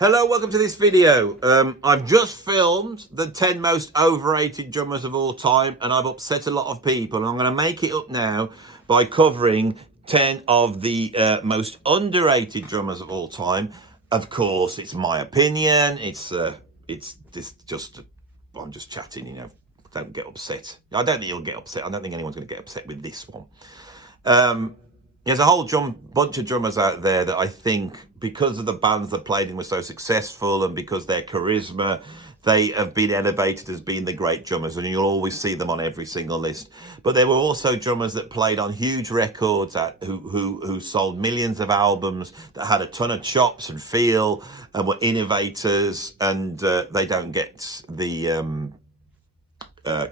Hello, welcome to this video. I've just filmed the 10 most overrated drummers of all time, and I've upset a lot of people. And I'm going to make it up now by covering 10 of the most underrated drummers of all time. Of course, it's my opinion. I'm just chatting, Don't get upset. I don't think you'll get upset. I don't think anyone's going to get upset with this one. There's a whole bunch of drummers out there that I think, because of the bands that played in were so successful and because their charisma, they have been elevated as being the great drummers, and you'll always see them on every single list. But there were also drummers that played on huge records who sold millions of albums, that had a ton of chops and feel and were innovators, and they don't get the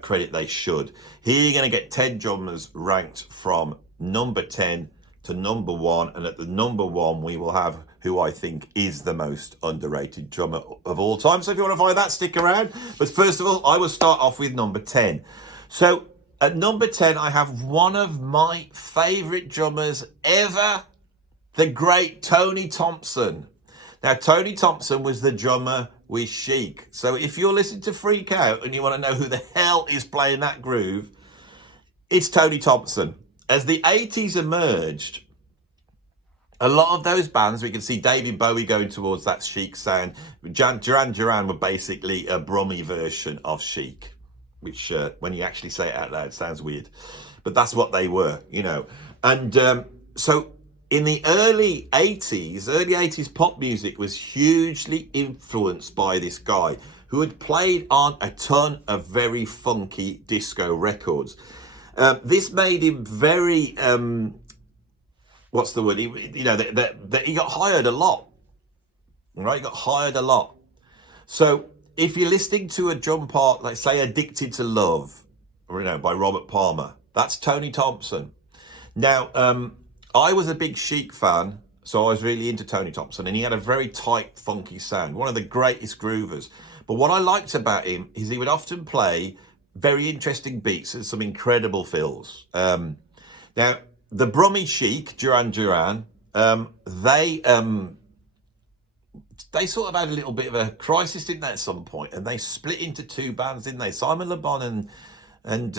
credit they should. Here you're going to get 10 drummers ranked from number 10 to number 1, and at the number 1 we will have who I think is the most underrated drummer of all time. So if you want to find that, stick around. But first of all, I will start off with number 10. So at number 10 I have one of my favourite drummers ever, the great Tony Thompson. Now, Tony Thompson was the drummer with Chic. So if you're listening to Freak Out and you want to know who the hell is playing that groove, it's Tony Thompson. As the 80s emerged, a lot of those bands, we can see David Bowie going towards that Chic sound. Duran were basically a Brummy version of Chic, which when you actually say it out loud sounds weird. But that's what they were, And so in the early 80s pop music was hugely influenced by this guy who had played on a ton of very funky disco records. This made him very, what's the word? He got hired a lot, right? He got hired a lot. So if you're listening to a drum part, like say Addicted to Love, by Robert Palmer, that's Tony Thompson. Now, I was a big Chic fan, so I was really into Tony Thompson, and he had a very tight, funky sound, one of the greatest groovers. But what I liked about him is he would often play very interesting beats and some incredible fills. Now, the Brummy Chic, Duran, they sort of had a little bit of a crisis, didn't they, at some point? And they split into two bands, didn't they? Simon Le Bon and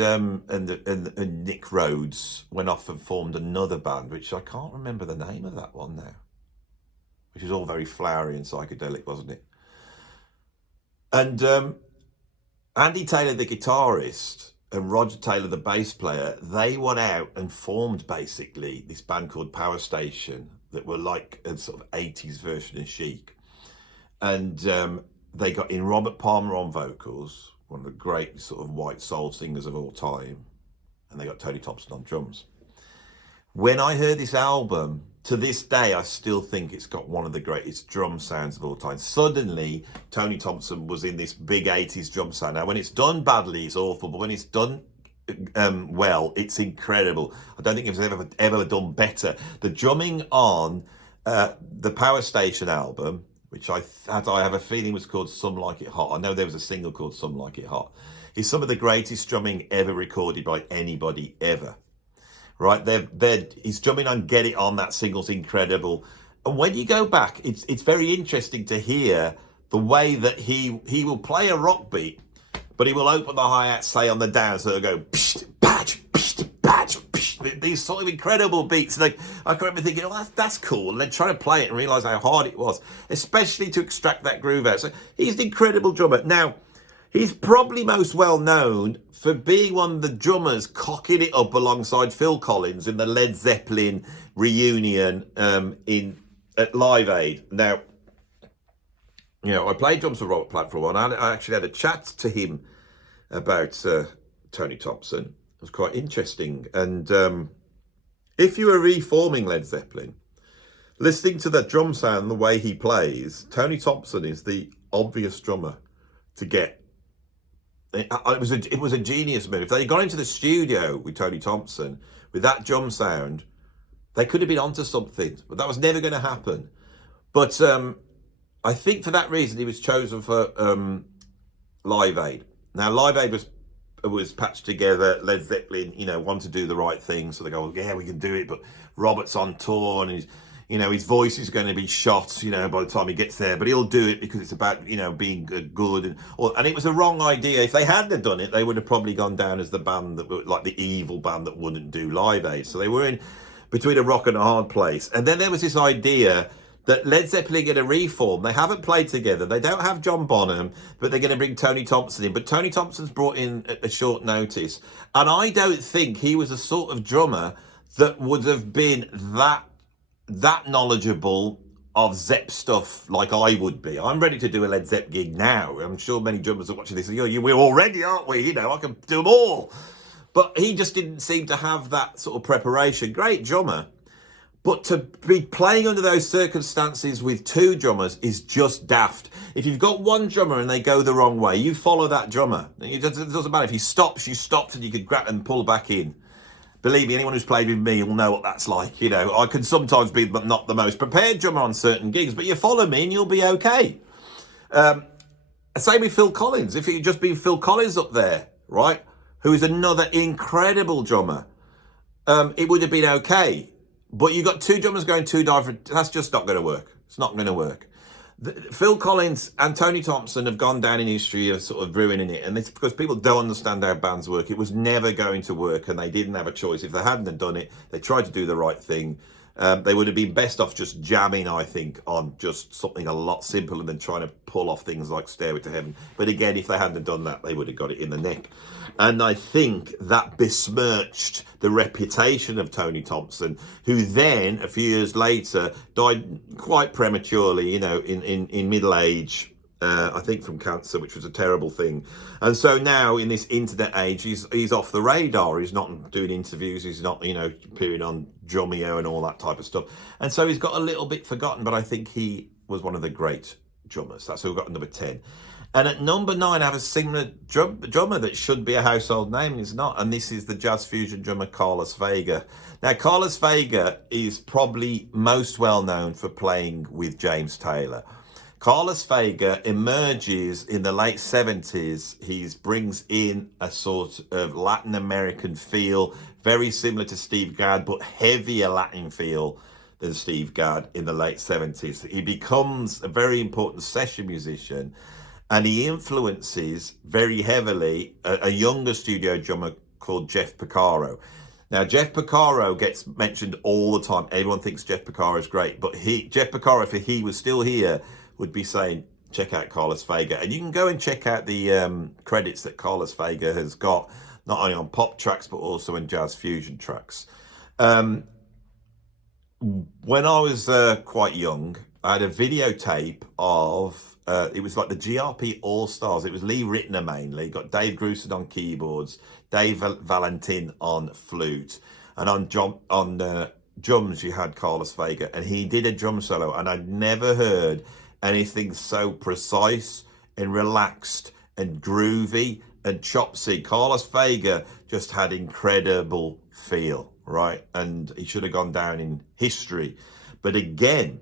Nick Rhodes went off and formed another band, which I can't remember the name of that one now, which was all very flowery and psychedelic, wasn't it? And Andy Taylor, the guitarist, and Roger Taylor, the bass player, they went out and formed basically this band called Power Station that were like a sort of 80s version of Chic. And they got in Robert Palmer on vocals, one of the great sort of white soul singers of all time, and they got Tony Thompson on drums. When I heard this album, to this day, I still think it's got one of the greatest drum sounds of all time. Suddenly, Tony Thompson was in this big 80s drum sound. Now, when it's done badly, it's awful, but when it's done well, it's incredible. I don't think it's ever done better. The drumming on the Power Station album, which I have a feeling was called Some Like It Hot. I know there was a single called Some Like It Hot. Is some of the greatest drumming ever recorded by anybody ever. Right, he's drumming on Get It On. That single's incredible. And when you go back, it's very interesting to hear the way that he will play a rock beat, but he will open the hi-hat, say on the down, so it'll go psh, badge, psh, badge, psh. These sort of incredible beats. Like, I can remember thinking, oh, that's cool, and then trying to play it and realise how hard it was, especially to extract that groove out. So he's an incredible drummer. Now, he's probably most well known for being one of the drummers cocking it up alongside Phil Collins in the Led Zeppelin reunion at Live Aid. Now, I played drums for Robert Plant for a while. I actually had a chat to him about Tony Thompson. It was quite interesting. And if you were reforming Led Zeppelin, listening to that drum sound, the way he plays, Tony Thompson is the obvious drummer to get. It was a genius move. If they got into the studio with Tony Thompson with that drum sound, they could have been onto something, but that was never going to happen. But I think for that reason he was chosen for Live Aid. Now, Live Aid was patched together. Led Zeppelin, wanted to do the right thing, so they go, yeah, we can do it. But Robert's on tour, and You know, his voice is going to be shot, you know, by the time he gets there, but he'll do it because it's about, you know, being good. And it was a wrong idea. If they hadn't done it, they would have probably gone down as the band that were like the evil band that wouldn't do Live Aid. So they were in between a rock and a hard place. And then there was this idea that Led Zeppelin are going to reform. They haven't played together. They don't have John Bonham, but they're going to bring Tony Thompson in. But Tony Thompson's brought in at a short notice. And I don't think he was a sort of drummer that would have been that knowledgeable of Zepp stuff like I would be. I'm ready to do a Led Zepp gig now. I'm sure many drummers are watching this. We're all ready, aren't we? You know, I can do them all. But he just didn't seem to have that sort of preparation. Great drummer. But to be playing under those circumstances with two drummers is just daft. If you've got one drummer and they go the wrong way, you follow that drummer. It doesn't matter. If he stops, you stopped and you could grab and pull back in. Believe me, anyone who's played with me will know what that's like. You know, I can sometimes be not the most prepared drummer on certain gigs, but you follow me and you'll be okay. Same with Phil Collins. If it had just been Phil Collins up there, right, who is another incredible drummer, it would have been okay. But you've got two drummers going two different. That's just not going to work. It's not going to work. Phil Collins and Tony Thompson have gone down in history of sort of ruining it, and it's because people don't understand how bands work. It was never going to work, and they didn't have a choice. If they hadn't done it, they tried to do the right thing. They would have been best off just jamming, I think, on just something a lot simpler than trying to pull off things like Stairway to Heaven. But again, if they hadn't done that, they would have got it in the neck. And I think that besmirched the reputation of Tony Thompson, who then, a few years later, died quite prematurely, you know, in middle age, I think from cancer, which was a terrible thing. And so now in this internet age, he's off the radar. He's not doing interviews. He's not, you know, appearing on Drumeo and all that type of stuff. And so he's got a little bit forgotten, but I think he was one of the great drummers. That's who we've got at number 10. And at number 9, I have a similar drummer that should be a household name, and it's not. And this is the jazz fusion drummer, Carlos Vega. Now, Carlos Vega is probably most well known for playing with James Taylor. Carlos Vega emerges in the late 70s. He brings in a sort of Latin American feel, very similar to Steve Gadd, but heavier Latin feel than Steve Gadd in the late 70s. He becomes a very important session musician, and he influences very heavily a younger studio drummer called Jeff Porcaro. Now, Jeff Porcaro gets mentioned all the time. Everyone thinks Jeff Porcaro is great, but Jeff Porcaro, if he was still here, would be saying, check out Carlos Vega. And you can go and check out the credits that Carlos Vega has got, not only on pop tracks, but also in jazz fusion tracks. When I was quite young, I had a videotape of, it was like the GRP All-Stars. It was Lee Ritner mainly. Got Dave Grusin on keyboards, Dave Valentin on flute, and on drums you had Carlos Vega, and he did a drum solo, and I'd never heard anything so precise and relaxed and groovy and chopsy. Carlos Vega just had incredible feel, right? And he should have gone down in history. But again,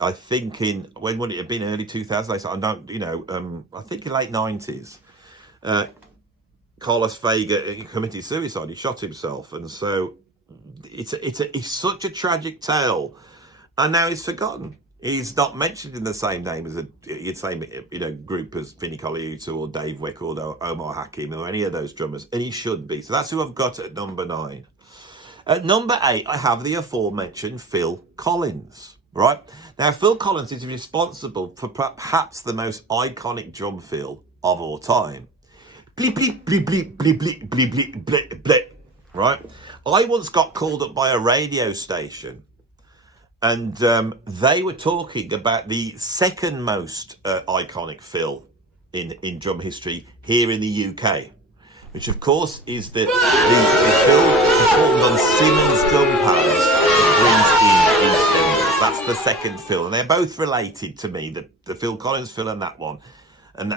I think when would it have been, early 2000s? I don't, you know, I think in late 90s, Carlos Vega committed suicide. He shot himself, and so it's such a tragic tale, and now he's forgotten. He's not mentioned in the same name as the same, you know, group as Vinnie Colaiuta or Dave Weckl or Omar Hakim or any of those drummers, and he should be. So that's who I've got at number 9. At number 8, I have the aforementioned Phil Collins. Right? Now, Phil Collins is responsible for perhaps the most iconic drum fill of all time. Bleep, bleep, bleep, bleep, bleep, bleep, bleep, bleep, bleep, bleep. Right? I once got called up by a radio station, and they were talking about the second most iconic fill in drum history here in the UK, which of course is the fill performed on Simmons drum pads that brings in EastEnders. That's the second fill, and they're both related to me, the Phil Collins fill and that one. And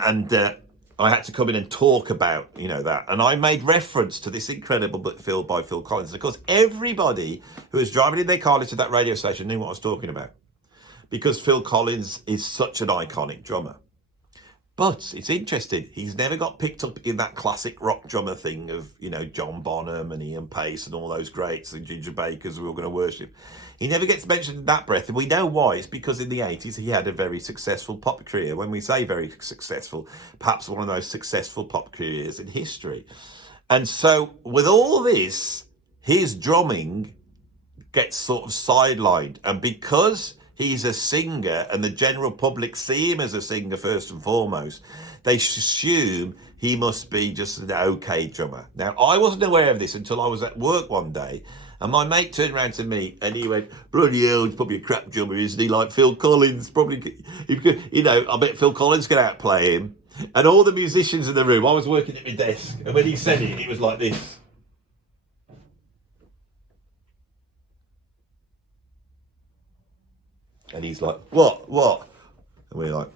I had to come in and talk about, you know, that. And I made reference to this incredible fill by Phil Collins. And of course, everybody who was driving in their car to that radio station knew what I was talking about, because Phil Collins is such an iconic drummer. But it's interesting, he's never got picked up in that classic rock drummer thing of, you know, John Bonham and Ian Pace and all those greats and Ginger Bakers we're all going to worship. He never gets mentioned in that breath, and we know why. It's because in the 80s he had a very successful pop career. When we say very successful, perhaps one of those successful pop careers in history. And so with all this, his drumming gets sort of sidelined. And because he's a singer and the general public see him as a singer first and foremost, they assume he must be just an okay drummer. Now, I wasn't aware of this until I was at work one day, and my mate turned around to me and he went, bloody hell, he's probably a crap drummer, isn't he? Like Phil Collins, probably, you know, I bet Phil Collins could outplay him. And all the musicians in the room, I was working at my desk, and when he said it, it was like this. And he's like, what? And we're like,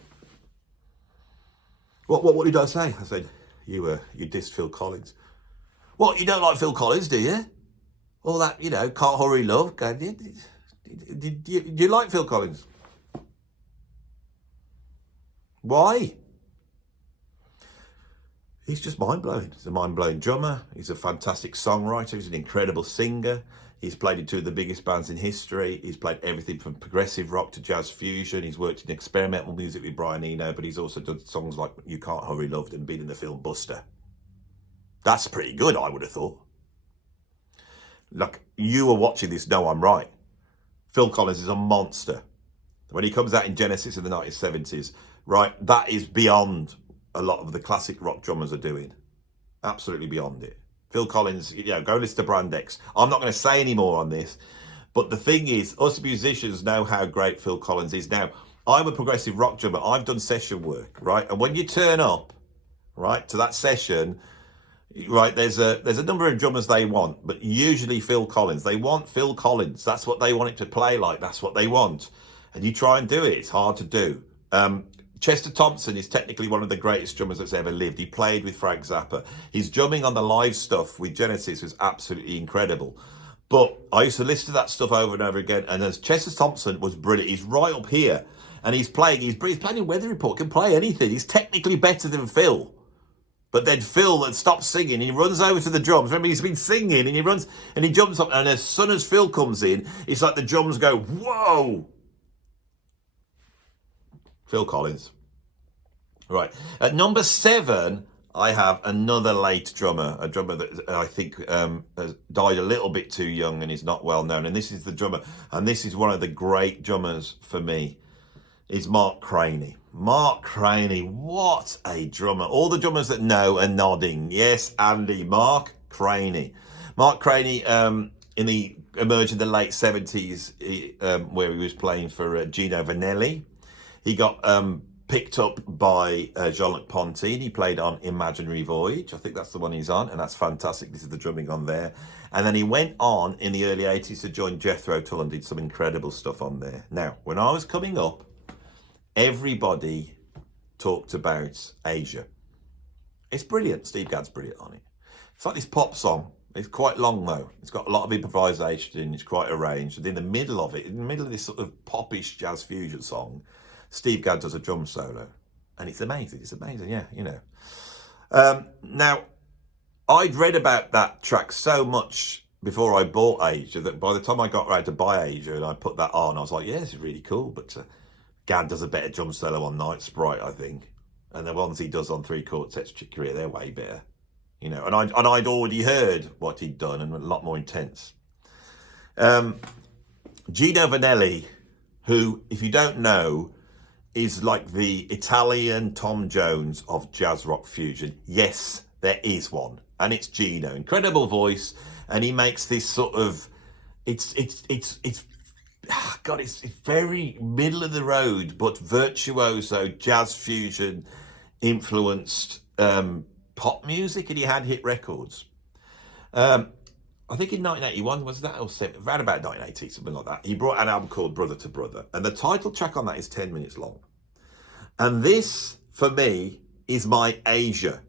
what did I say? I said, you dissed Phil Collins. What, you don't like Phil Collins, do you? All that, you know, Can't Hurry Love. Do you like Phil Collins? Why? He's just mind-blowing. He's a mind-blowing drummer. He's a fantastic songwriter. He's an incredible singer. He's played in two of the biggest bands in history. He's played everything from progressive rock to jazz fusion. He's worked in experimental music with Brian Eno, but he's also done songs like You Can't Hurry Love and been in the film Buster. That's pretty good, I would have thought. Look, you are watching this, know I'm right. Phil Collins is a monster. When he comes out in Genesis in the 1970s, right, that is beyond a lot of the classic rock drummers are doing. Absolutely beyond it. Phil Collins, you know, go listen to Brand X. I'm not going to say any more on this, but the thing is, us musicians know how great Phil Collins is. Now, I'm a progressive rock drummer. I've done session work, right? And when you turn up, right, to that session, right, there's a number of drummers they want, but usually Phil Collins. They want Phil Collins. That's what they want it to play like. That's what they want. And you try and do it. It's hard to do. Chester Thompson is technically one of the greatest drummers that's ever lived. He played with Frank Zappa. His drumming on the live stuff with Genesis was absolutely incredible. But I used to listen to that stuff over and over again. And as Chester Thompson was brilliant. He's right up here. And he's playing in Weather Report, can play anything. He's technically better than Phil. But then Phil had stopped singing. He runs over to the drums. Remember, he's been singing and he runs and he jumps up. And as soon as Phil comes in, it's like the drums go, whoa. Phil Collins. Right. At number 7, I have another late drummer, a drummer that I think has died a little bit too young and is not well known. And this is the drummer, and this is one of the great drummers for me, is Mark Craney. Mark Craney, what a drummer. All the drummers that know are nodding. Yes, Andy, Mark Craney. Mark Craney emerged in the late 70s where he was playing for Gino Vanelli. He got picked up by Jean-Luc Ponty, and he played on Imaginary Voyage. I think that's the one he's on, and that's fantastic. This is the drumming on there. And then he went on in the early 80s to join Jethro Tull and did some incredible stuff on there. Now, when I was coming up, everybody talked about Asia. It's brilliant. Steve Gadd's brilliant on it. It's like this pop song. It's quite long, though. It's got a lot of improvisation. It's quite arranged. And in the middle of it, in the middle of this sort of popish jazz fusion song, Steve Gadd does a drum solo. And it's amazing. It's amazing, yeah, you know. Now, I'd read about that track so much before I bought Asia that by the time I got around to buy Asia and I put that on, I was like, yeah, this is really cool. But Gadd does a better drum solo on Night Sprite, I think. And the ones he does on 3 Quartets Chick Corea, they're way better. You know, and I'd already heard what he'd done and a lot more intense. Gino Vanelli, who, if you don't know, is like the Italian Tom Jones of jazz rock fusion. Yes, there is one. And it's Gino. Incredible voice. And he makes this sort of, it's very middle of the road, but virtuoso jazz fusion influenced pop music, and he had hit records. I think in 1981, was that, or around about 1980, something like that, he brought an album called Brother to Brother, and the title track on that is 10 minutes long. And this, for me, is my Asia.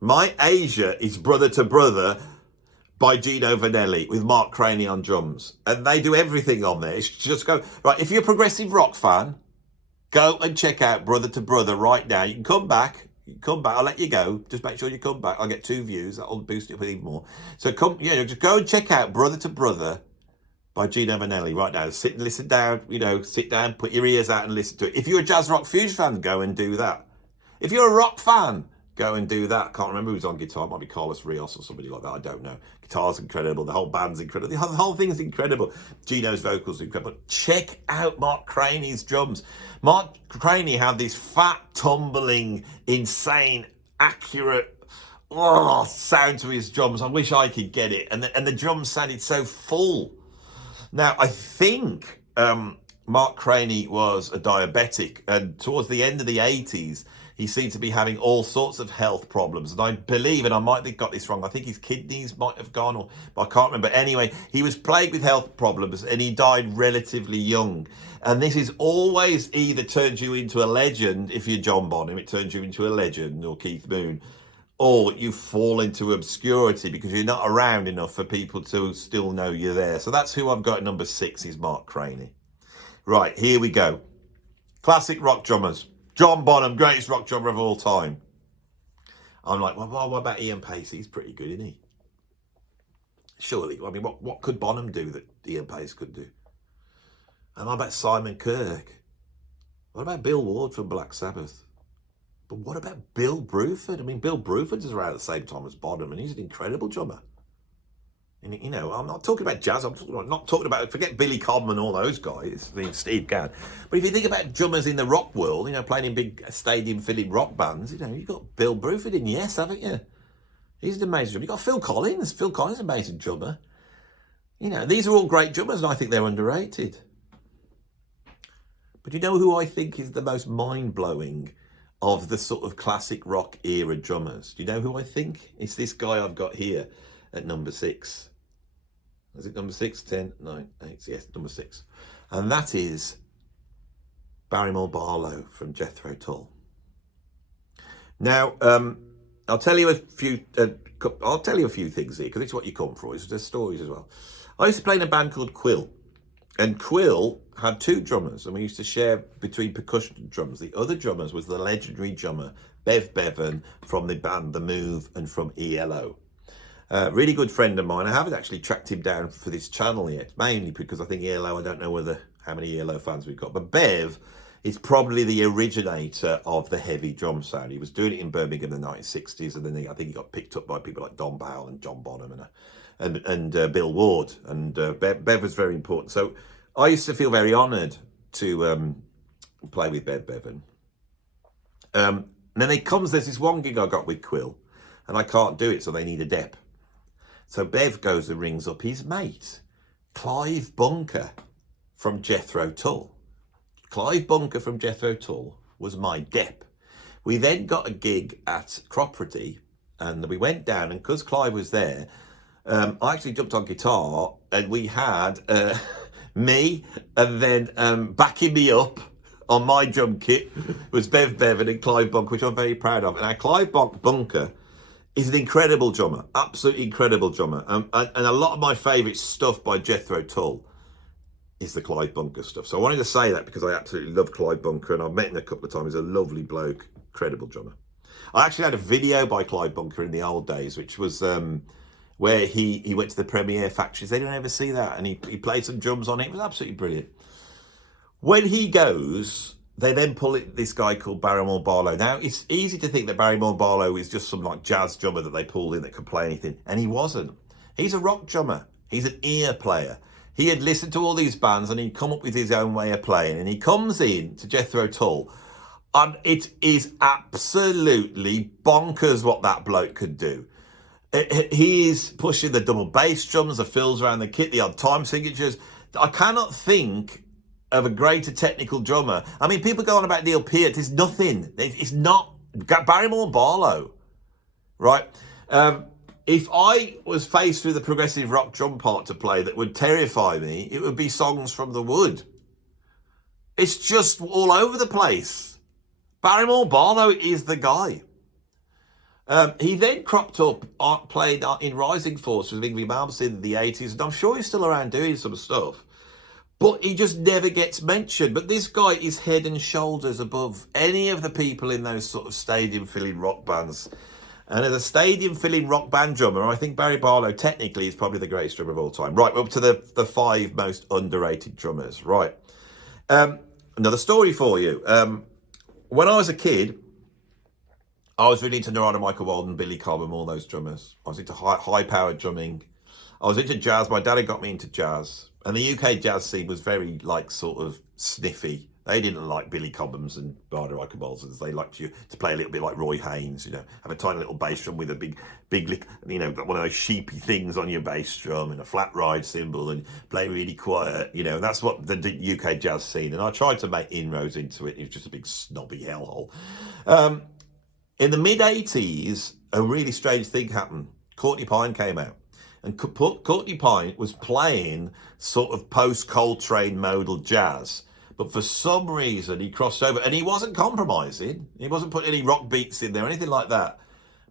My Asia is Brother to Brother by Gino Vanelli with Mark Craney on drums. And they do everything on there. It's just go, right, if you're a progressive rock fan, go and check out Brother to Brother right now. You can come back. I'll let you go. Just make sure you come back. I'll get 2 views. That'll boost it up even more. So just go and check out Brother to Brother by Gino Vanelli right now. Listen down, sit down, put your ears out and listen to it. If you're a jazz rock fusion fan, go and do that. If you're a rock fan, go and do that. Can't remember who's on guitar. It might be Carlos Rios or somebody like that. I don't know. Guitar's incredible. The whole band's incredible. The whole thing's incredible. Gino's vocals are incredible. Check out Mark Craney's drums. Mark Craney had this fat, tumbling, insane, accurate sound to his drums. I wish I could get it. And the drums sounded so full. Now, I think Mark Craney was a diabetic, and towards the end of the 80s, he seemed to be having all sorts of health problems. And I believe, and I might have got this wrong, I think his kidneys might have gone, but I can't remember. Anyway, he was plagued with health problems and he died relatively young. And this is always either turns you into a legend, if you're John Bonham, it turns you into a legend, or Keith Moon, or you fall into obscurity because you're not around enough for people to still know you're there. So that's who I've got at number 6, is Mark Craney. Right, here we go. Classic rock drummers. John Bonham, greatest rock drummer of all time. I'm like, well, what about Ian Pacey? He's pretty good, isn't he? Surely. I mean, what could Bonham do that Ian Pacey could do? And what about Simon Kirke? What about Bill Ward from Black Sabbath? But what about Bill Bruford? I mean, Bill Bruford is around at the same time as Bonham, and he's an incredible drummer. And, I'm not talking about jazz. I'm not talking about, forget Billy Cobham and all those guys, Steve Gadd. But if you think about drummers in the rock world, playing in big stadium-filling rock bands, you've got Bill Bruford in Yes, haven't you? He's an amazing drummer. You've got Phil Collins. Phil Collins is an amazing drummer. These are all great drummers, and I think they're underrated. But you know who I think is the most mind-blowing of the sort of classic rock era drummers? Do you know who I think? It's this guy I've got here at number 6. Is it number 6, 10, 9, 8? Yes, number 6. And that is Barriemore Barlow from Jethro Tull. Now, I'll tell you a few things here, because it's what you come for. There's stories as well. I used to play in a band called Quill. And Quill had 2 drummers, and we used to share between percussion and drums. The other drummers was the legendary drummer Bev Bevan from the band The Move and from ELO. Really good friend of mine. I haven't actually tracked him down for this channel yet, mainly because I think ELO, I don't know how many ELO fans we've got, but Bev is probably the originator of the heavy drum sound. He was doing it in Birmingham in the 1960s, and then I think he got picked up by people like Don Bowell and John Bonham and Bill Ward, and Bev was very important. So I used to feel very honoured to play with Bev Bevan. And then there's this one gig I got with Quill, and I can't do it, so they need a dep. So Bev goes and rings up his mate, Clive Bunker from Jethro Tull. Clive Bunker from Jethro Tull was my dep. We then got a gig at Cropredy, and we went down, and because Clive was there, I actually jumped on guitar, and we had me, and then backing me up on my drum kit was Bev Bevan and Clive Bunker, which I'm very proud of. And our Clive Bunker is an incredible drummer, absolutely incredible drummer. And a lot of my favourite stuff by Jethro Tull is the Clive Bunker stuff. So I wanted to say that because I absolutely love Clive Bunker, and I've met him a couple of times. He's a lovely bloke, incredible drummer. I actually had a video by Clive Bunker in the old days, which was where he went to the Premiere Factories. They didn't ever see that, and he played some drums on it. It was absolutely brilliant. When he goes, they then pull it this guy called Barriemore Barlow. Now, it's easy to think that Barriemore Barlow is just some like jazz drummer that they pulled in that could play anything, and he wasn't. He's a rock drummer. He's an ear player. He had listened to all these bands, and he'd come up with his own way of playing, and he comes in to Jethro Tull, and it is absolutely bonkers what that bloke could do. He is pushing the double bass drums, the fills around the kit, the odd time signatures. I cannot think of a greater technical drummer. I mean, people go on about Neil Peart. It's nothing. It's not. Barriemore Barlow, right? If I was faced with a progressive rock drum part to play that would terrify me, it would be Songs from the Wood. It's just all over the place. Barriemore Barlow is the guy. He then cropped up, played in Rising Force with Yngwie Malmsteen in the 80s, and I'm sure he's still around doing some stuff. But he just never gets mentioned. But this guy is head and shoulders above any of the people in those sort of stadium-filling rock bands. And as a stadium-filling rock band drummer, I think Barry Barlow technically is probably the greatest drummer of all time. Right, we're up to the 5 most underrated drummers. Right. Another story for you. When I was a kid, I was really into Narada Michael Walden, Billy Cobham, all those drummers. I was into high-powered drumming. I was into jazz. My dad had got me into jazz. And the UK jazz scene was very, like, sort of sniffy. They didn't like Billy Cobhams and Narada Michael Waldens. They liked you to play a little bit like Roy Haynes, you know, have a tiny little bass drum with a big, you know, one of those sheepy things on your bass drum and a flat ride cymbal and play really quiet, you know. And that's what the UK jazz scene. And I tried to make inroads into it. It was just a big snobby hellhole. In the mid-80s, a really strange thing happened. Courtney Pine came out. And Courtney Pine was playing sort of post-Coltrane modal jazz. But for some reason, he crossed over. And he wasn't compromising. He wasn't putting any rock beats in there or anything like that.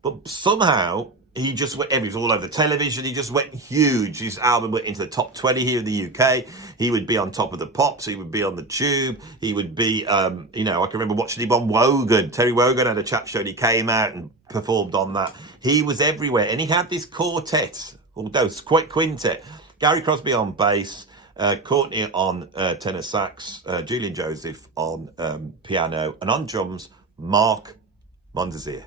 But somehow, he just went, he was all over the television. He just went huge. His album went into the top 20 here in the UK. He would be on Top of the Pops. He would be on the Tube. He would be, you know, I can remember watching him on Wogan. Terry Wogan had a chat show and he came out and performed on that. He was everywhere. And he had this quartet, although it's quite quintet. Gary Crosby on bass, Courtney on tenor sax, Julian Joseph on piano, and on drums, Mark Mondesir.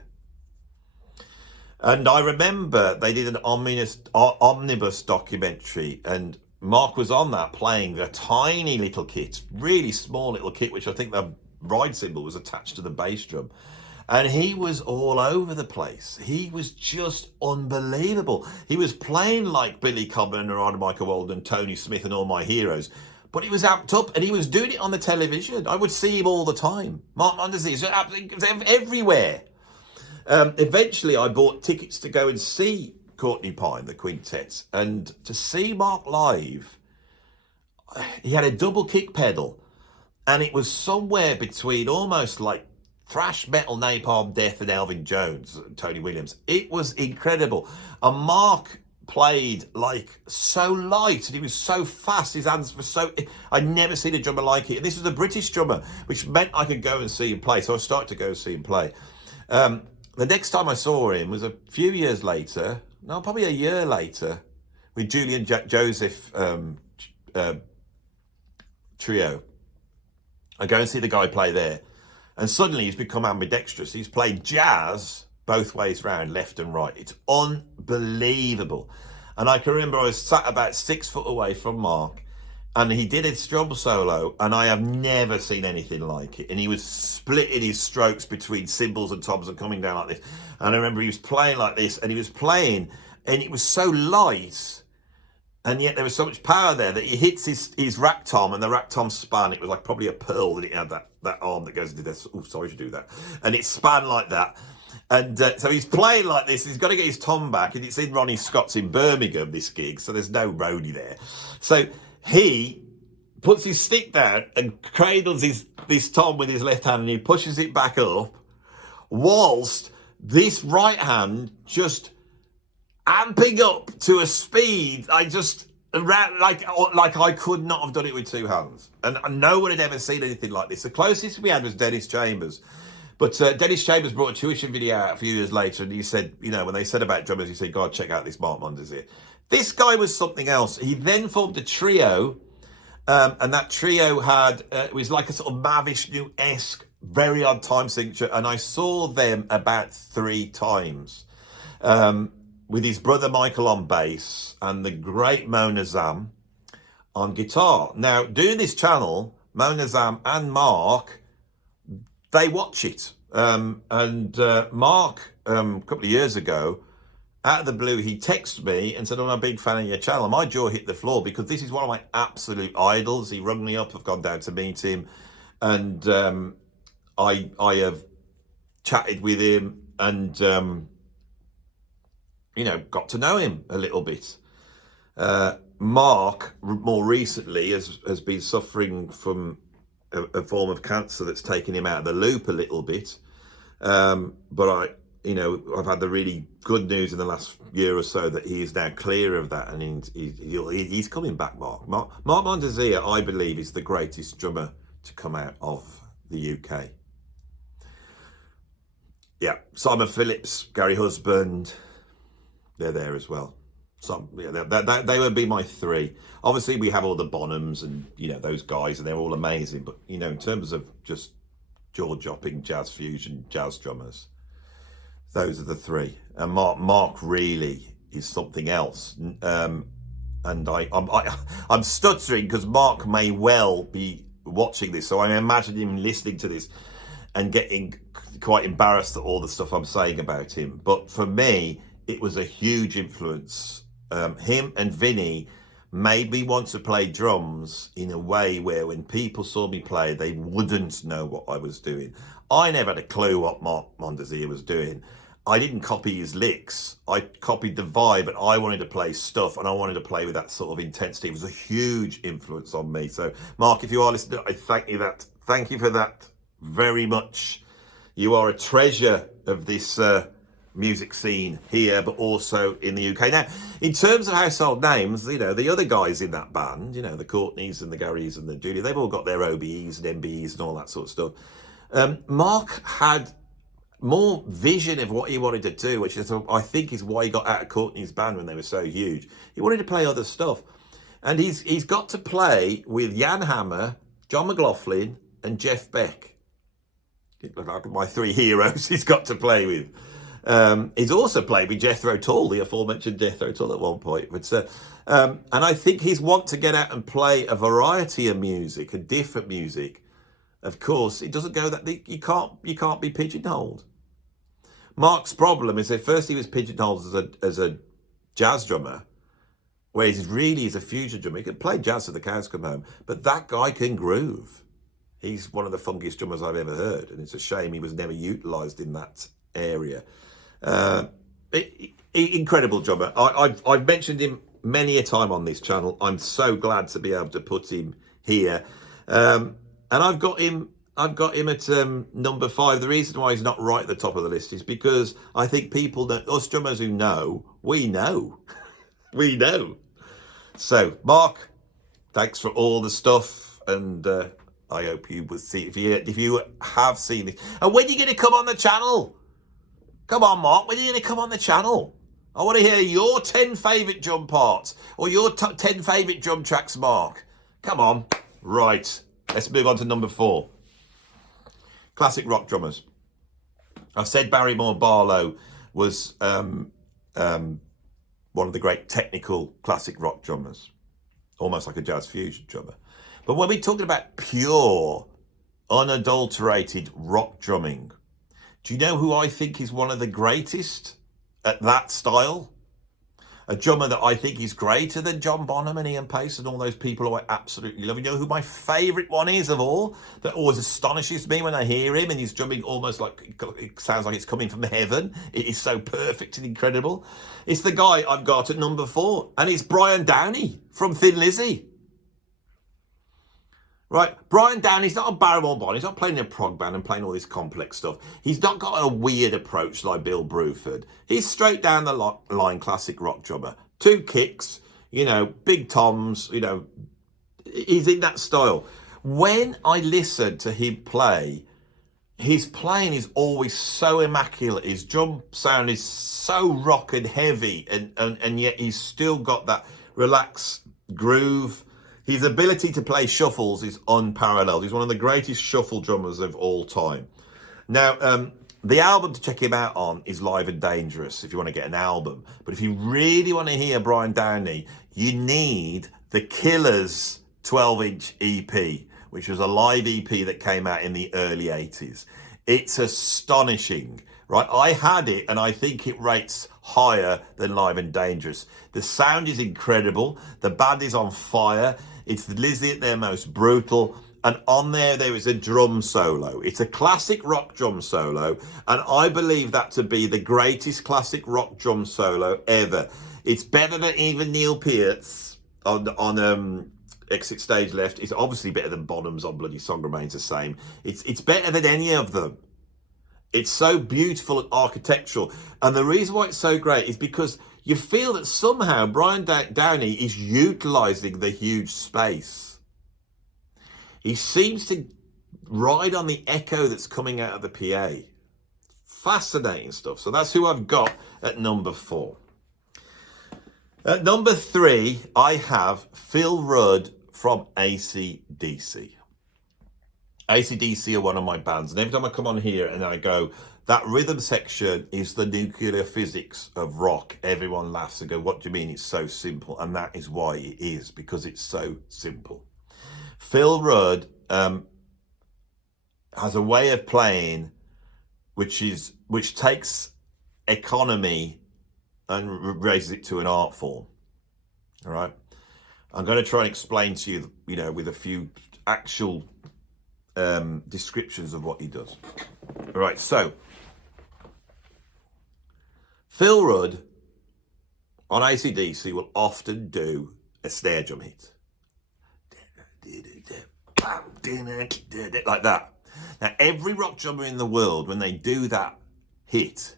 And I remember they did an omnibus documentary, and Mark was on that playing a tiny little kit, really small little kit, which I think the ride cymbal was attached to the bass drum. And he was all over the place. He was just unbelievable. He was playing like Billy Cobham and Narada Michael Walden and Tony Smith and all my heroes. But he was amped up and he was doing it on the television. I would see him all the time. Mark Mondesir was everywhere. Eventually, I bought tickets to go and see Courtney Pine, the quintet. And to see Mark live, he had a double kick pedal. And it was somewhere between almost like thrash metal, Napalm Death and Elvin Jones, Tony Williams. It was incredible. And Mark played like so light and he was so fast. His hands were so... I'd never seen a drummer like it. And this was a British drummer, which meant I could go and see him play. So I started to go see him play. The next time I saw him was a few years later, no, probably a year later, with Julian Joseph trio. I go and see the guy play there. And suddenly he's become ambidextrous. He's played jazz both ways round, left and right. It's unbelievable. And I can remember I was sat about 6 foot away from Mark and he did his drum solo and I have never seen anything like it. And he was splitting his strokes between cymbals and toms and coming down like this. And I remember he was playing like this and he was playing and it was so light. And yet there was so much power there that he hits his rack tom and the rack tom span. It was like probably a pearl that it had that arm that goes into this. Oh, sorry to do that. And it span like that. And so he's playing like this. He's got to get his tom back. And it's in Ronnie Scott's in Birmingham, this gig. So there's no roadie there. So he puts his stick down and cradles this tom with his left hand and he pushes it back up whilst this right hand just amping up to a speed. I just like I could not have done it with 2 hands. And no one had ever seen anything like this. The closest we had was Dennis Chambers. But Dennis Chambers brought a tuition video out a few years later and he said, you know, when they said about drummers, he said, God, check out this Mark Mondesir. This guy was something else. He then formed a trio and that trio had, it was like a sort of Mavish New-esque, very odd time signature. And I saw them about 3 times. With his brother Michael on bass and the great Mona Zam on guitar. Now, doing this channel, Mona Zam and Mark, they watch it. Mark, a couple of years ago, out of the blue, he texted me and said, I'm a big fan of your channel. My jaw hit the floor because this is one of my absolute idols. He rung me up. I've gone down to meet him. And I have chatted with him and... you know, got to know him a little bit. Mark, more recently, has been suffering from a form of cancer that's taken him out of the loop a little bit. But I've had the really good news in the last year or so that he is now clear of that, and he's coming back. Mark Mondesir, I believe, is the greatest drummer to come out of the UK. Yeah, Simon Phillips, Gary Husband, they're there as well. Some, yeah, they would be my three. Obviously, we have all the Bonhams and those guys, and they're all amazing. But in terms of just jaw-dropping jazz fusion jazz drummers, those are the three. And Mark really is something else. And I'm stuttering because Mark may well be watching this, so I imagine him listening to this and getting quite embarrassed at all the stuff I'm saying about him. But for me, it was a huge influence. Him and Vinny made me want to play drums in a way where when people saw me play, they wouldn't know what I was doing. I never had a clue what Mark Mondesir was doing. I didn't copy his licks. I copied the vibe, and I wanted to play stuff, and I wanted to play with that sort of intensity. It was a huge influence on me. So, Mark, if you are listening, I thank you for that very much. You are a treasure of this music scene here, but also in the UK. Now, in terms of household names, the other guys in that band, the Courtneys and the Garys and the Julie, they've all got their OBEs and MBEs and all that sort of stuff. Mark had more vision of what he wanted to do, which is, I think, is why he got out of Courtney's band when they were so huge. He wanted to play other stuff, and he's got to play with Jan Hammer, John McLaughlin, and Jeff Beck. My three heroes he's got to play with. He's also played with Jethro Tull, the aforementioned Jethro Tull at one point. But and I think he's want to get out and play a variety of music, a different music. Of course, it doesn't go that you can't be pigeonholed. Mark's problem is that first he was pigeonholed as a jazz drummer, whereas he's a fusion drummer. He can play jazz till the cows come home, but that guy can groove. He's one of the funkiest drummers I've ever heard, and it's a shame he was never utilised in that area. Incredible drummer. I've mentioned him many a time on this channel. I'm so glad to be able to put him here. And I've got him at number 5. The reason why he's not right at the top of the list is because I think people that us drummers who know, we know. We know. So, Mark, thanks for all the stuff, and I hope you will see if you have seen it. And when are you going to come on the channel? Come on, Mark, when are you going to come on the channel? I want to hear your 10 favourite drum parts or your 10 favourite drum tracks, Mark. Come on. Right. Let's move on to number 4. Classic rock drummers. I've said Barriemore Barlow was one of the great technical classic rock drummers, almost like a jazz fusion drummer. But when we're talking about pure, unadulterated rock drumming, do you know who I think is one of the greatest at that style? A drummer that I think is greater than John Bonham and Ian Pace and all those people who I absolutely love. You know who my favourite one is of all? That always astonishes me when I hear him, and he's drumming almost like it sounds like it's coming from heaven. It is so perfect and incredible. It's the guy I've got at number 4, and it's Brian Downey from Thin Lizzy. Right, Brian Downey's not a Barriemore Barlow. He's not playing in a prog band and playing all this complex stuff. He's not got a weird approach like Bill Bruford. He's straight down the line classic rock drummer. 2 kicks, big toms, he's in that style. When I listen to him play, his playing is always so immaculate. His drum sound is so rock and heavy, and yet he's still got that relaxed groove. His ability to play shuffles is unparalleled. He's one of the greatest shuffle drummers of all time. Now, the album to check him out on is Live and Dangerous, if you want to get an album. But if you really want to hear Brian Downey, you need the Killers 12-inch EP, which was a live EP that came out in the early 80s. It's astonishing, right? I had it, and I think it rates higher than Live and Dangerous. The sound is incredible. The band is on fire. It's Lizzy at their most brutal. And on there is a drum solo. It's a classic rock drum solo. And I believe that to be the greatest classic rock drum solo ever. It's better than even Neil Peart's on Exit Stage Left. It's obviously better than Bonham's on Bloody Song Remains the Same. It's better than any of them. It's so beautiful and architectural. And the reason why it's so great is because you feel that somehow Brian Downey is utilising the huge space. He seems to ride on the echo that's coming out of the PA. Fascinating stuff. So that's who I've got at number 4. At number 3, I have Phil Rudd from AC/DC. AC/DC are one of my bands, and every time I come on here and I go, that rhythm section is the nuclear physics of rock, everyone laughs and go, what do you mean it's so simple? And that is why it is, because it's so simple. Phil Rudd has a way of playing which takes economy and raises it to an art form. All right, I'm going to try and explain to you, with a few actual descriptions of what he does. All right, so Phil Rudd on AC/DC will often do a snare drum hit like that. Now, every rock drummer in the world, when they do that hit,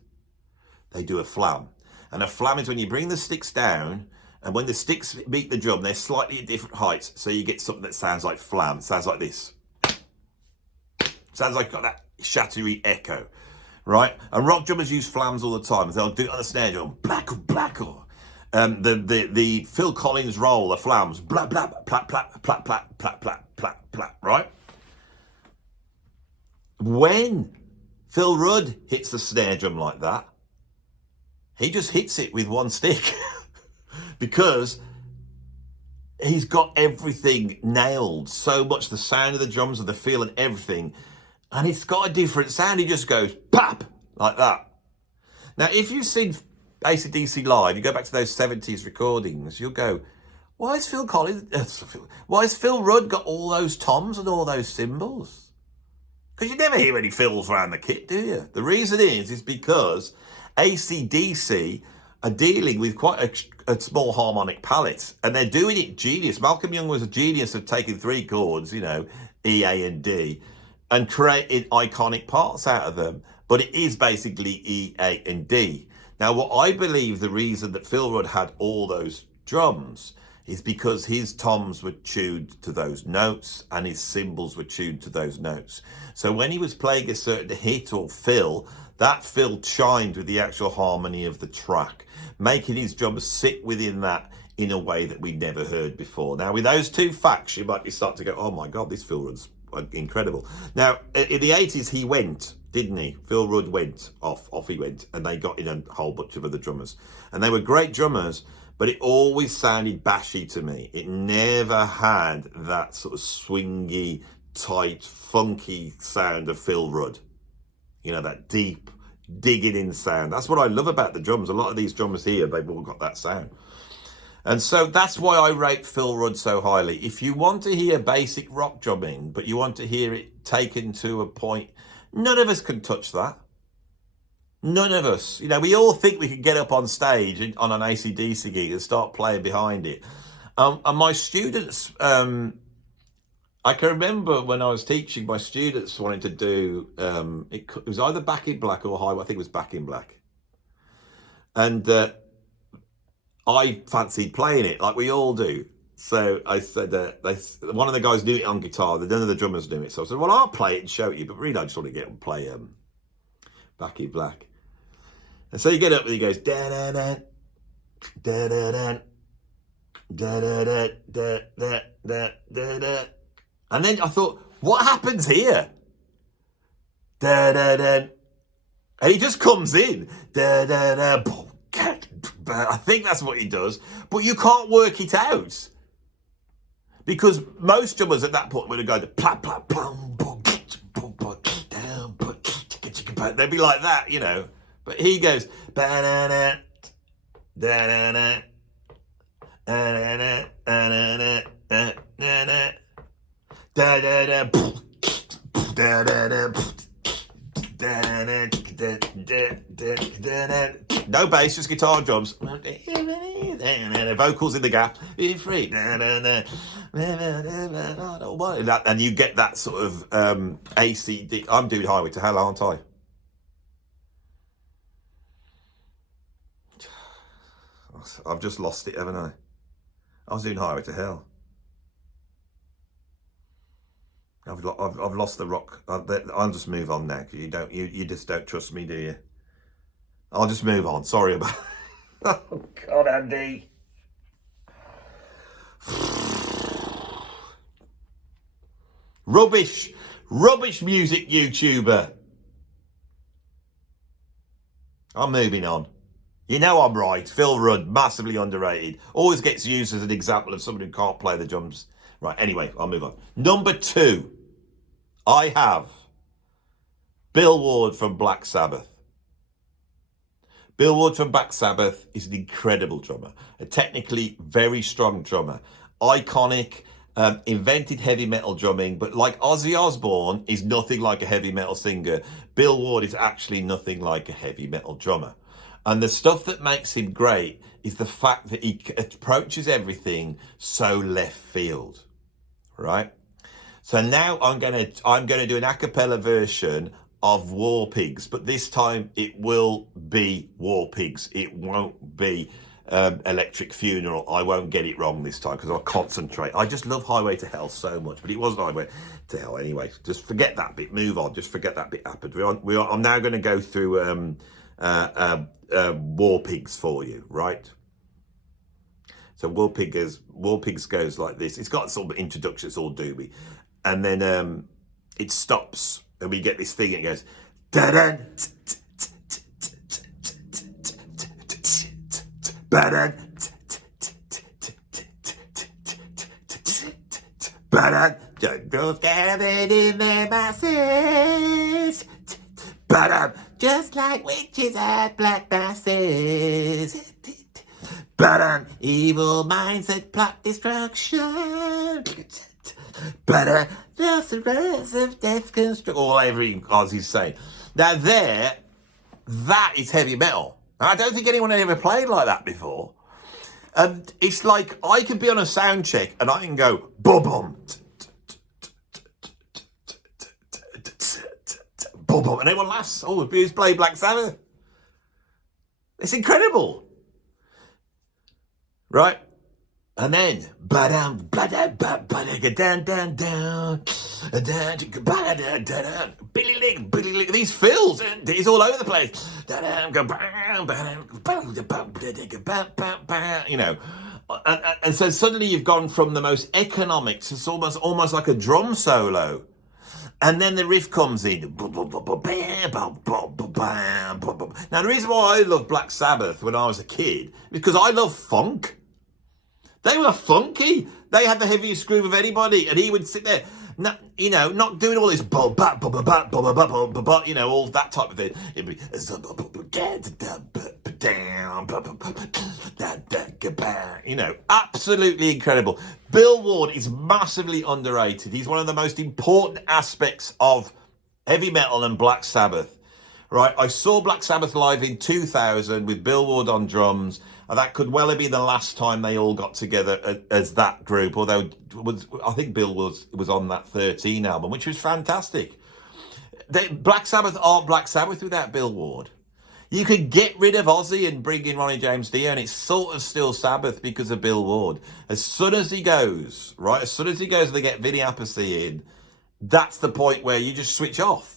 they do a flam. And a flam is when you bring the sticks down, and when the sticks beat the drum, they're slightly at different heights, so you get something that sounds like flam. It sounds like this. Sounds like you've got that shattery echo, right? And rock drummers use flams all the time. They'll do it on the snare drum, black or. The Phil Collins roll, the flams, blah blah blah blah blah blah blah blah blah blah, right? When Phil Rudd hits the snare drum like that, he just hits it with one stick because he's got everything nailed so much, the sound of the drums and the feel and everything, and it's got a different sound. He just goes pop like that. Now, if you've seen AC/DC live, you go back to those 70s recordings, you'll go, why has Phil Rudd got all those toms and all those cymbals? Because you never hear any fills around the kit, do you? The reason is because AC/DC are dealing with quite a small harmonic palette, and they're doing it genius. Malcolm Young was a genius of taking 3 chords, E, A, and D, and creating iconic parts out of them, but it is basically E, A, and D. Now, what I believe the reason that Phil Rudd had all those drums is because his toms were tuned to those notes and his cymbals were tuned to those notes. So when he was playing a certain hit or fill, that fill chimed with the actual harmony of the track, making his drums sit within that in a way that we'd never heard before. Now, with those 2 facts, you might start to go, oh my God, this Phil Rudd's incredible. Now, in the 80s, he went, didn't he? Phil Rudd went, off he went, and they got in a whole bunch of other drummers. And they were great drummers, but it always sounded bashy to me. It never had that sort of swingy, tight, funky sound of Phil Rudd. That deep, digging in sound. That's what I love about the drums. A lot of these drummers here, they've all got that sound. And so that's why I rate Phil Rudd so highly. If you want to hear basic rock drumming, but you want to hear it taken to a point, none of us can touch that. None of us. We all think we can get up on stage on an AC/DC gig and start playing behind it. And my students, I can remember when I was teaching, my students wanted to do, it was either Back in Black or High, I think it was Back in Black. And I fancied playing it, like we all do. So I said, one of the guys knew it on guitar, none of the drummers knew it. So I said, well, I'll play it and show you, but really I just want to get and play Back in Black. And so you get up and he goes, da-da-da, da-da-da, da-da-da, da-da-da, da-da-da. And then I thought, what happens here? Da-da-da. And he just comes in. Da-da-da. I think that's what he does. But you can't work it out. Because most drummers at that point would have gone, plap, plap, plum, boom, boom, boom, down, they'd be like that, But he goes, ba-da-da, da-da-da, da-da-da, da-da-da, da-da-da. Da da da da da da. No bass, just guitar drums. And vocals in the gap. Be free. And you get that sort of ACD. I'm doing Highway to Hell, aren't I? I've just lost it, haven't I? I was doing Highway to Hell. I've lost the rock. I'll just move on now because you just don't trust me, do you? I'll just move on. Sorry about. Oh God, Andy. Rubbish music YouTuber. I'm moving on. You know I'm right. Phil Rudd, massively underrated. Always gets used as an example of someone who can't play the drums. Right, anyway, I'll move on. Number 2, I have Bill Ward from Black Sabbath. Bill Ward from Black Sabbath is an incredible drummer, a technically very strong drummer, iconic, invented heavy metal drumming, but like Ozzy Osbourne is nothing like a heavy metal singer, Bill Ward is actually nothing like a heavy metal drummer. And the stuff that makes him great is the fact that he approaches everything so left field, right? So now I'm gonna do an a cappella version of War Pigs, but this time it will be War Pigs. It won't be Electric Funeral. I won't get it wrong this time because I'll concentrate. I just love Highway to Hell so much, but it wasn't Highway to Hell anyway. Just forget that bit. Move on. Just forget that bit happened. I'm now going to go through War Pigs for you, right? So War Pigs goes like this. It's got sort of introduction. It's all doomy, and then it stops, and we get this thing. And it goes da-dun, ba-dun, ba-dun. Jungles gathered in their masses, ba-dun. Just like witches at black masses. But evil minds that plot destruction. But just the rest of death construct. All every Ozzy's saying. Now that is heavy metal. I don't think anyone had ever played like that before. And it's like I could be on a sound check and I can go boom boom. Boom boom, and everyone laughs. Oh, who's played Black Sabbath? It's incredible. Right? And then these fills, it's all over the place. You know, and so suddenly you've gone from the most economic to it's almost like a drum solo. And then the riff comes in. Now, the reason why I love Black Sabbath when I was a kid is because I love funk. They were funky. They had the heaviest groove of anybody. And he would sit there, not doing all this, all that type of thing. It'd be, absolutely incredible. Bill Ward is massively underrated. He's one of the most important aspects of heavy metal and Black Sabbath. Right, I saw Black Sabbath live in 2000 with Bill Ward on drums, and that could well have been the last time they all got together as that group, although I think Bill was on that 13 album, which was fantastic. Black Sabbath aren't Black Sabbath without Bill Ward. You could get rid of Ozzy and bring in Ronnie James Dio, and it's sort of still Sabbath because of Bill Ward. As soon as he goes, they get Vinny Appice in, that's the point where you just switch off.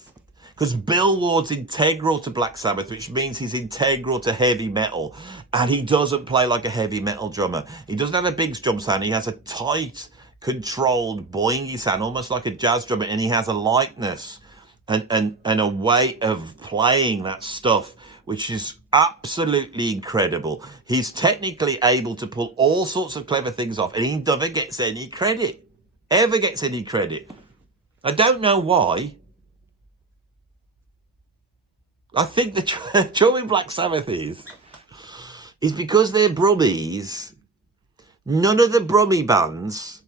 Because Bill Ward's integral to Black Sabbath, which means he's integral to heavy metal. And he doesn't play like a heavy metal drummer. He doesn't have a big drum sound. He has a tight, controlled, boingy sound, almost like a jazz drummer. And he has a lightness and a way of playing that stuff, which is absolutely incredible. He's technically able to pull all sorts of clever things off. And he never gets any credit. Ever gets any credit. I don't know why. I think the trouble with Black Sabbath is because they're brummies. None of the brummy bands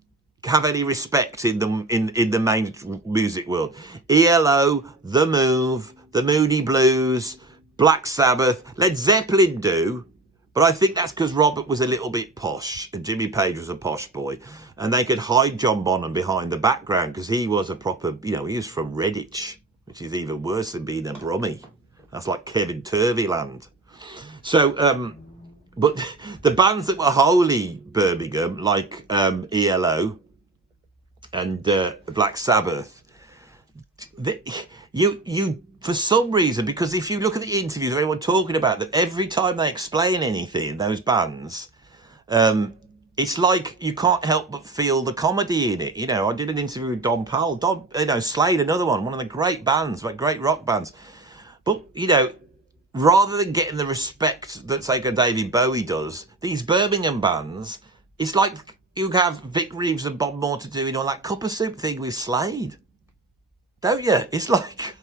have any respect in the main music world. ELO, The Move, The Moody Blues, Black Sabbath, Led Zeppelin do, but I think that's because Robert was a little bit posh and Jimmy Page was a posh boy, and they could hide John Bonham behind the background because he was a proper, he was from Redditch, which is even worse than being a brummie. That's like Kevin Turveyland. So, but the bands that were wholly Birmingham, like ELO, and Black Sabbath. You for some reason, because if you look at the interviews of everyone talking about that, every time they explain anything, those bands, it's like you can't help but feel the comedy in it. You know, I did an interview with Don Powell, Slade, another one of the great bands, like great rock bands. But, you know, rather than getting the respect that, say, David Bowie does, these Birmingham bands, it's like you have Vic Reeves and Bob Moore to do, that cup of soup thing with Slade. Don't you? It's like,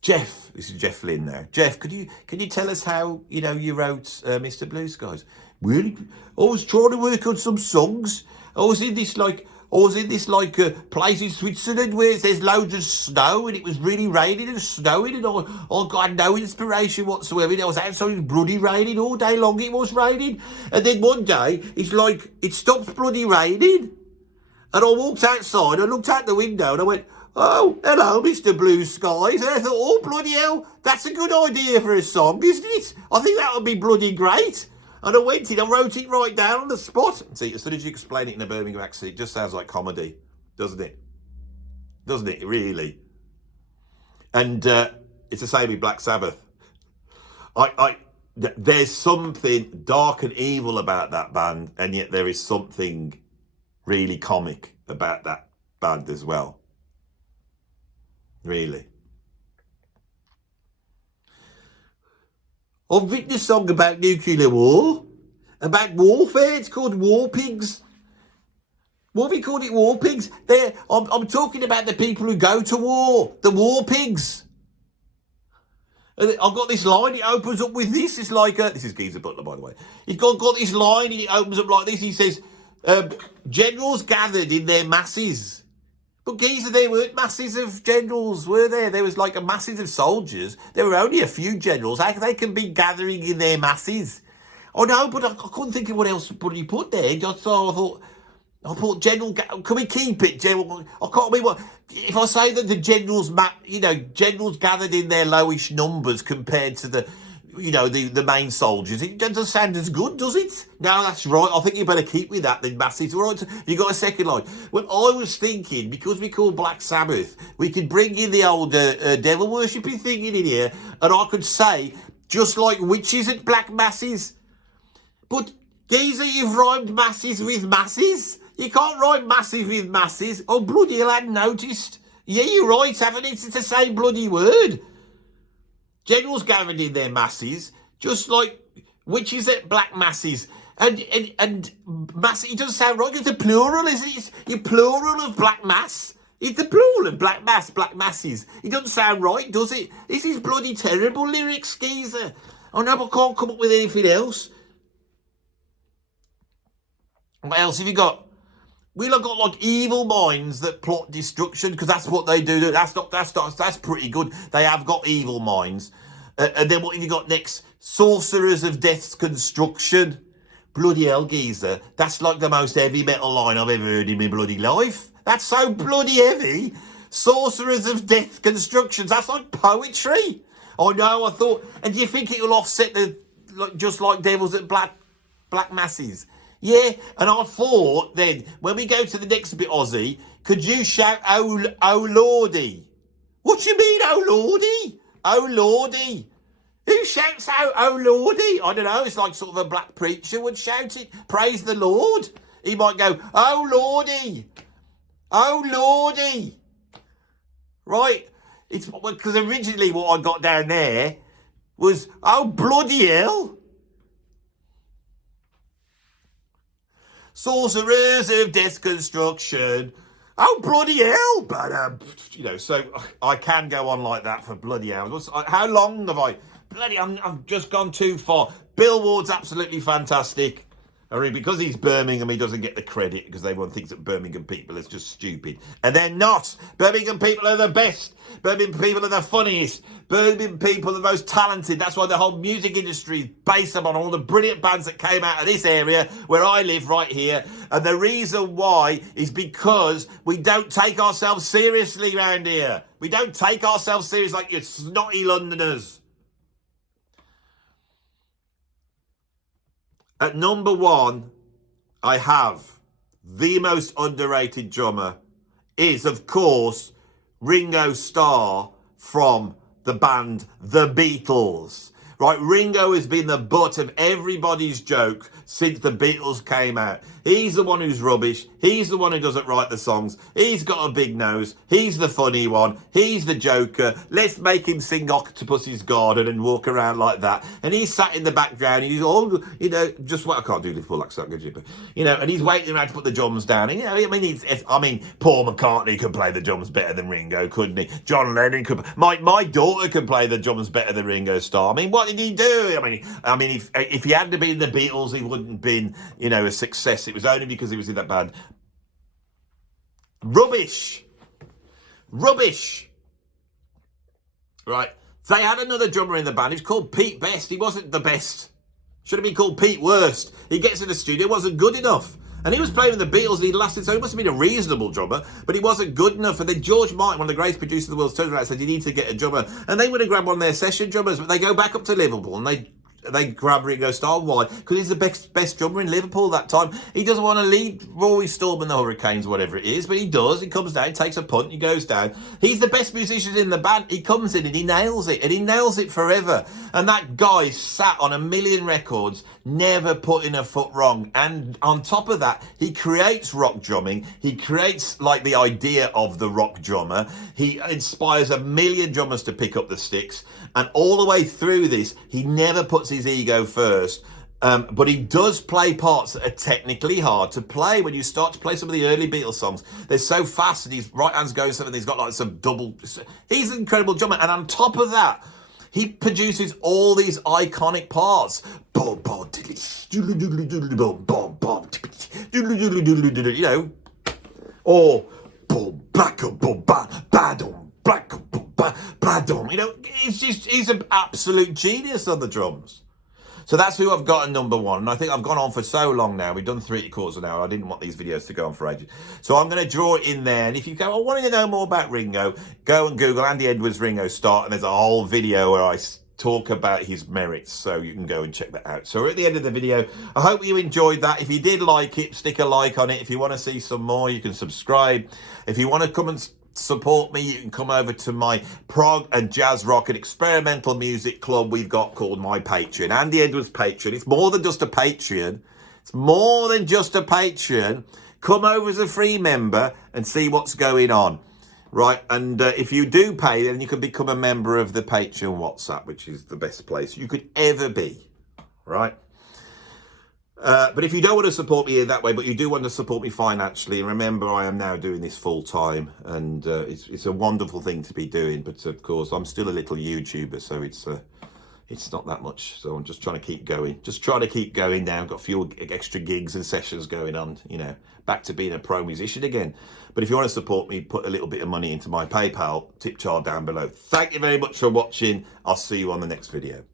Jeff, this is Jeff Lynn now. Jeff, can you tell us how, you wrote Mr. Blue Skies? Well, I was trying to work on some songs. I was in this place in Switzerland where there's loads of snow and it was really raining and snowing and I got no inspiration whatsoever. I was outside, it was bloody raining all day long. It was raining, and then one day it's like it stops bloody raining, and I walked outside. I looked out the window and I went, "Oh, hello, Mr. Blue Skies." And I thought, "Oh, bloody hell, that's a good idea for a song, isn't it? I think that would be bloody great." And I went in, I wrote it right down on the spot. See, as soon as you explain it in a Birmingham accent, it just sounds like comedy, doesn't it? Doesn't it, really? And it's the same with Black Sabbath. There's something dark and evil about that band, and yet there is something really comic about that band as well. Really. I've written a song about nuclear war, about warfare. It's called War Pigs. What have you called it, War Pigs? I'm talking about the people who go to war, the War Pigs. And I've got this line, it opens up with this. It's like, this is Geezer Butler, by the way. He's got this line, and it opens up like this. He says, generals gathered in their masses. But Geezer, there weren't masses of generals, were there? There was like a masses of soldiers. There were only a few generals. How they can be gathering in their masses? Oh no, but I couldn't think of what else you put there. So I thought general. Can we keep it general? I can't mean what if I say that the generals, generals gathered in their lowish numbers compared to the main soldiers. It doesn't sound as good, does it? No, that's right. I think you better keep with that then, masses. All right, you got a second line. Well, I was thinking, because we call Black Sabbath, we could bring in the old devil worshipping thing in here, and I could say, just like witches at Black Masses. But, Geezer, you've rhymed masses with masses. You can't rhyme masses with masses. Oh, bloody hell, I hadn't noticed. Yeah, you're right, haven't it? It's the same bloody word. Generals gathered in their masses, just like witches at Black Masses. And mass, it doesn't sound right. It's a plural, isn't it? It's the plural of Black Mass. It's the plural of Black Mass, Black Masses. It doesn't sound right, does it? This is bloody terrible lyrics, Geezer. Oh no, but I can't come up with anything else. What else have you got? We've got like evil minds that plot destruction, because that's what they do. That's pretty good. They have got evil minds. And then what have you got next? Sorcerers of Death's construction. Bloody hell, Geezer. That's like the most heavy metal line I've ever heard in my bloody life. That's so bloody heavy. Sorcerers of Death constructions. That's like poetry. I know, I thought. And do you think it will offset just like devils at Black Masses? Yeah, and I thought then, when we go to the next bit, Ozzy, could you shout, oh Lordy? What you mean, oh Lordy? Oh Lordy. Who shouts out, oh Lordy? I don't know, it's like sort of a black preacher would shout it. Praise the Lord. He might go, oh Lordy. Oh Lordy. Right? It's because originally what I got down there was, oh bloody hell. Sorcerers of Death construction. Oh, bloody hell. But, so I can go on like that for bloody hours. How long have I... I've just gone too far. Bill Ward's absolutely fantastic. I mean, because he's Birmingham, he doesn't get the credit, because everyone thinks that Birmingham people is just stupid. And they're not. Birmingham people are the best. Birmingham people are the funniest. Birmingham people are the most talented. That's why the whole music industry is based upon all the brilliant bands that came out of this area where I live right here. And the reason why is because we don't take ourselves seriously around here. We don't take ourselves seriously like you snotty Londoners. At number one, I have the most underrated drummer is, of course, Ringo Starr from the band The Beatles. Right, Ringo has been the butt of everybody's joke since the Beatles came out. He's the one who's rubbish. He's the one who doesn't write the songs. He's got a big nose. He's the funny one. He's the joker. Let's make him sing Octopus's Garden and walk around like that. And he's sat in the background. And he's all, you know, just what I can't do Liverpool accent, could you? But, you know, and he's waiting around to put the drums down. And, you know, I mean, Paul McCartney could play the drums better than Ringo, couldn't he? John Lennon could. My daughter could play the drums better than Ringo Starr. I mean, what did he do? I mean, if he hadn't been the Beatles, he wouldn't have been, you know, a success. It was only because he was in that band. Rubbish. Right. They had another drummer in the band. He's called Pete Best. He wasn't the best. Should have been called Pete Worst. He gets in the studio, wasn't good enough. And he was playing with the Beatles and he lasted, so he must have been a reasonable drummer, but he wasn't good enough. And then George Martin, one of the greatest producers of the world, turned around and said, you need to get a drummer. And they would have grabbed one of their session drummers, but they go back up to Liverpool and they grab Ringo Starr. Why? Because he's the best drummer in Liverpool that time. He doesn't want to lead Rory Storm and the Hurricanes, whatever it is, but he does. He comes down, takes a punt, he goes down. He's the best musician in the band. He comes in and he nails it, and he nails it forever. And that guy sat on 1 million records, never putting a foot wrong. And on top of that, he creates rock drumming. He creates like the idea of the rock drummer. He inspires 1 million drummers to pick up the sticks. And all the way through this, he never puts his ego first. But he does play parts that are technically hard to play. When you start to play some of the early Beatles songs, they're so fast and his right hand's going something. He's got like some double. He's an incredible drummer. And on top of that, he produces all these iconic parts. You know, or you know, he's an absolute genius on the drums. So that's who I've got at number one. And I think I've gone on for so long now. We've done 3/4 an hour. I didn't want these videos to go on for ages. So I'm going to draw it in there. And if you go, I want to know more about Ringo, go and Google Andy Edwards Ringo Starr. And there's a whole video where I talk about his merits. So you can go and check that out. So we're at the end of the video. I hope you enjoyed that. If you did like it, stick a like on it. If you want to see some more, you can subscribe. If you want to come and support me, you can come over to my prog and jazz rock and experimental music club we've got called my Patreon, Andy Edwards Patreon. It's more than just a Patreon. It's more than just a Patreon. Come over as a free member and see what's going on. Right, and if you do pay, then you can become a member of the Patreon WhatsApp, which is the best place you could ever be. Right? But if you don't want to support me in that way, but you do want to support me financially, remember I am now doing this full time, and it's a wonderful thing to be doing. But of course, I'm still a little YouTuber, so it's not that much. So I'm just trying to keep going. Just trying to keep going now. I've got a few extra gigs and sessions going on, you know, back to being a pro musician again. But if you want to support me, put a little bit of money into my PayPal tip jar down below. Thank you very much for watching. I'll see you on the next video.